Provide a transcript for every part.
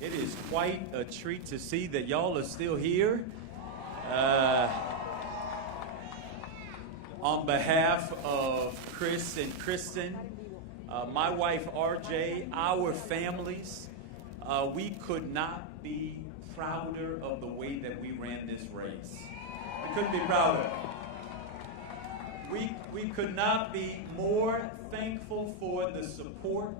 It is quite a treat to see that y'all are still here. On behalf of Chris and Kristen, my wife RJ, our families, we could not be prouder of the way that we ran this race. We couldn't be prouder. We could not be more thankful for the support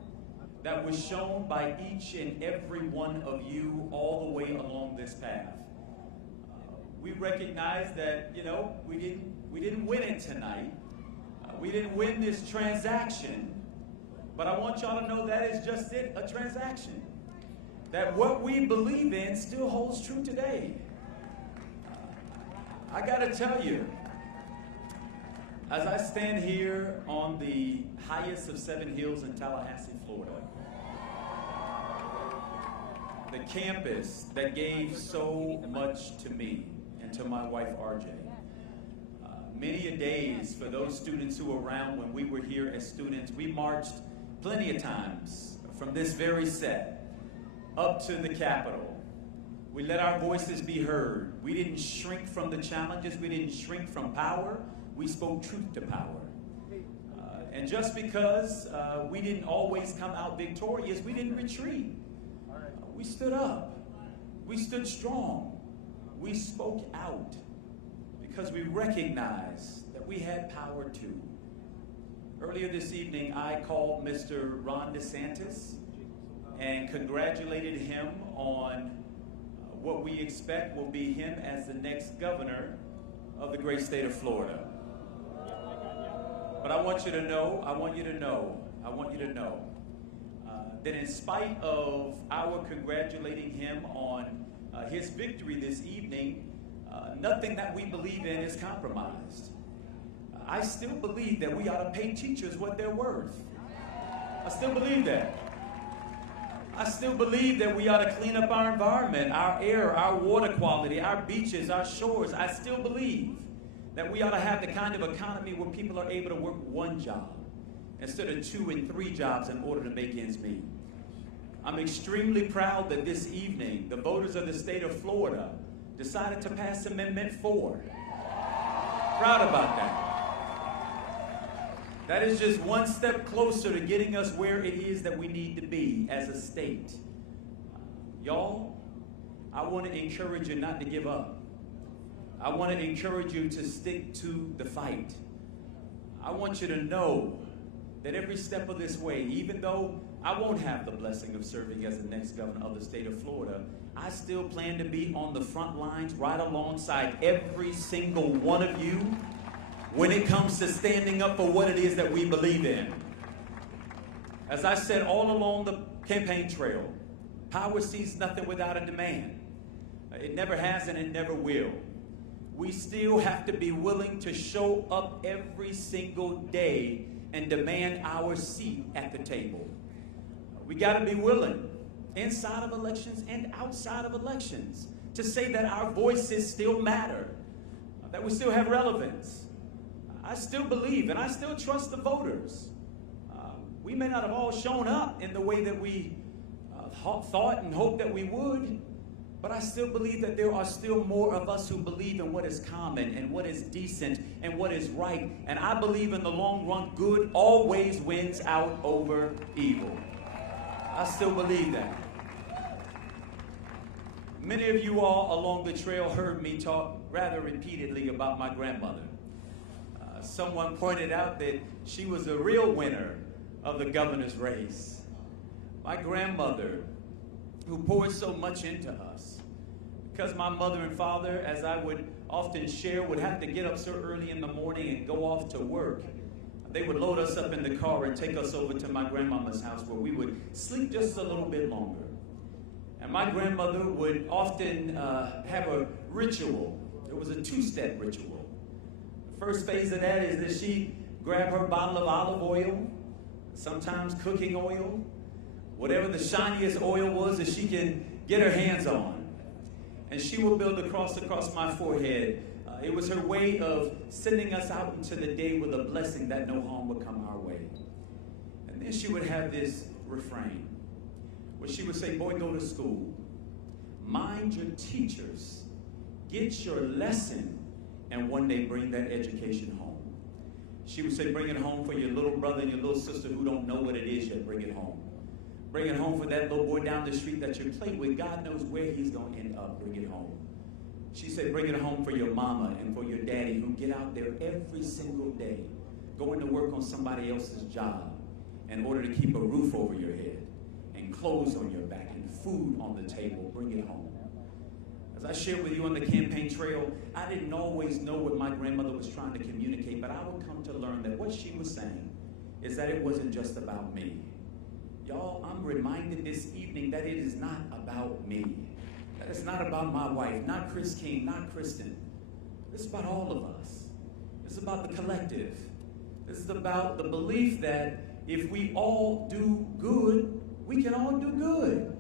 that was shown by each and every one of you all the way along this path. We recognize that, we didn't win it tonight. We didn't win this transaction. But I want y'all to know that is just it, a transaction. That what we believe in still holds true today. I gotta tell you, as I stand here on the highest of 7 hills in Tallahassee, Florida, the campus that gave so much to me and to my wife RJ. Many a days for those students who were around when we were here as students, we marched plenty of times from this very set up to the Capitol. We let our voices be heard. We didn't shrink from the challenges. We didn't shrink from power. We spoke truth to power. And just because we didn't always come out victorious, we didn't retreat. We stood up. We stood strong. We spoke out because we recognized that we had power too. Earlier this evening, I called Mr. Ron DeSantis and congratulated him on what we expect will be him as the next governor of the great state of Florida. But I want you to know that in spite of our congratulating him on his victory this evening, nothing that we believe in is compromised. I still believe that we ought to pay teachers what they're worth. I still believe that. I still believe that we ought to clean up our environment, our air, our water quality, our beaches, our shores. I still believe that we ought to have the kind of economy where people are able to work one job instead of 2 and 3 jobs in order to make ends meet. I'm extremely proud that this evening, the voters of the state of Florida decided to pass Amendment 4. Proud about that. That is just one step closer to getting us where it is that we need to be as a state. Y'all, I want to encourage you not to give up. I want to encourage you to stick to the fight. I want you to know that every step of this way, even though I won't have the blessing of serving as the next governor of the state of Florida, I still plan to be on the front lines right alongside every single one of you when it comes to standing up for what it is that we believe in. As I said all along the campaign trail, power sees nothing without a demand. It never has and it never will. We still have to be willing to show up every single day and demand our seat at the table. We got to be willing, inside of elections and outside of elections, to say that our voices still matter, that we still have relevance. I still believe and I still trust the voters. We may not have all shown up in the way that we thought and hoped that we would, but I still believe that there are still more of us who believe in what is common and what is decent and what is right. And I believe in the long run, good always wins out over evil. I still believe that. Many of you all along the trail heard me talk rather repeatedly about my grandmother. Someone pointed out that she was a real winner of the governor's race. My grandmother, who poured so much into us, because my mother and father, as I would often share, would have to get up so early in the morning and go off to work. They would load us up in the car and take us over to my grandmama's house where we would sleep just a little bit longer. And my grandmother would often have a ritual. It was a 2-step ritual. The first phase of that is that she'd grab her bottle of olive oil, sometimes cooking oil, whatever the shiniest oil was that she can get her hands on. And she would build a cross across my forehead. It was her way of sending us out into the day with a blessing that no harm would come our way. And then she would have this refrain. where she would say, boy, go to school. Mind your teachers. Get your lesson, and one day bring that education home. She would say, bring it home for your little brother and your little sister who don't know what it is yet. Bring it home. Bring it home for that little boy down the street that you play with. God knows where he's going to end up. Bring it home. She said, bring it home for your mama and for your daddy who get out there every single day, going to work on somebody else's job in order to keep a roof over your head and clothes on your back and food on the table. Bring it home. As I shared with you on the campaign trail, I didn't always know what my grandmother was trying to communicate, but I would come to learn that what she was saying is that it wasn't just about me. Y'all, I'm reminded this evening that it is not about me. That it's not about my wife, not Chris King, not Kristen. It's about all of us. It's about the collective. This is about the belief that if we all do good, we can all do good.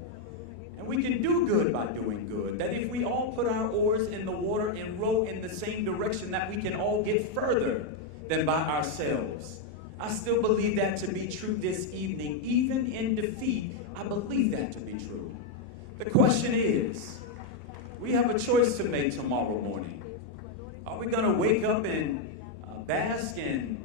And we can do good by doing good. That if we all put our oars in the water and row in the same direction, that we can all get further than by ourselves. I still believe that to be true this evening. Even in defeat, I believe that to be true. The question is, we have a choice to make tomorrow morning. Are we going to wake up and bask in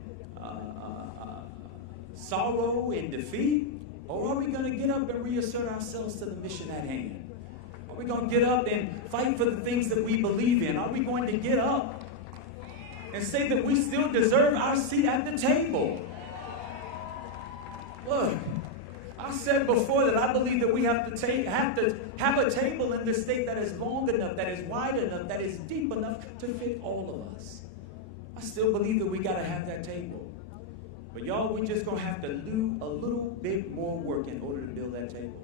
sorrow and defeat? Or are we going to get up and reassert ourselves to the mission at hand? Are we going to get up and fight for the things that we believe in? Are we going to get up and say that we still deserve our seat at the table? Look, I said before that I believe that we have to have a table in this state that is long enough, that is wide enough, that is deep enough to fit all of us. I still believe that we got to have that table. But y'all, we just going to have to do a little bit more work in order to build that table.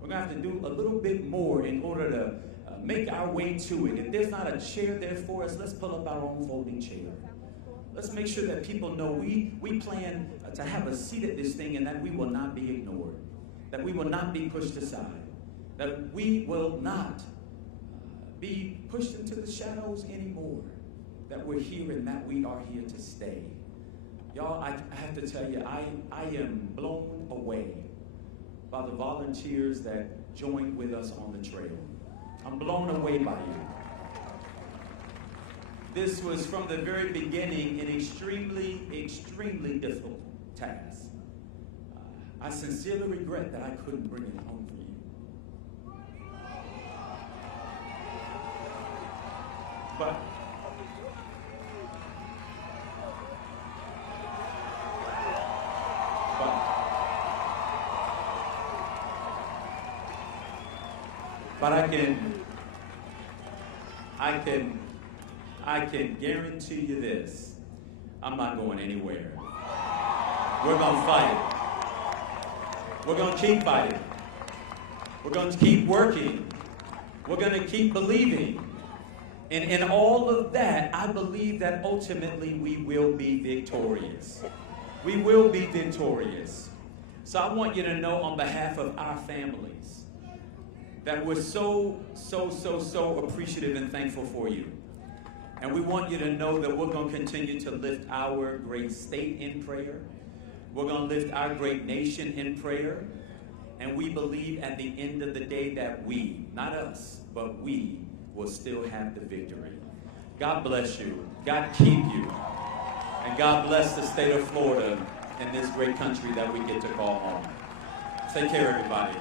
We're going to have to do a little bit more in order to make our way to it. If there's not a chair there for us, let's pull up our own folding chair. Let's make sure that people know we plan to have a seat at this thing and that we will not be ignored, that we will not be pushed aside, that we will not be pushed into the shadows anymore, that we're here and that we are here to stay. Y'all, I have to tell you, I am blown away by the volunteers that joined with us on the trail. I'm blown away by you. This was from the very beginning an extremely, extremely difficult task. I sincerely regret that I couldn't bring it home for you. But I can guarantee you this. I'm not going anywhere. We're going to fight. We're going to keep fighting. We're going to keep working. We're going to keep believing. And in all of that, I believe that ultimately we will be victorious. We will be victorious. So I want you to know on behalf of our families that we're so appreciative and thankful for you. And we want you to know that we're going to continue to lift our great state in prayer. We're going to lift our great nation in prayer. And we believe at the end of the day that we, not us, but we will still have the victory. God bless you. God keep you. And God bless the state of Florida and this great country that we get to call home. Take care, everybody.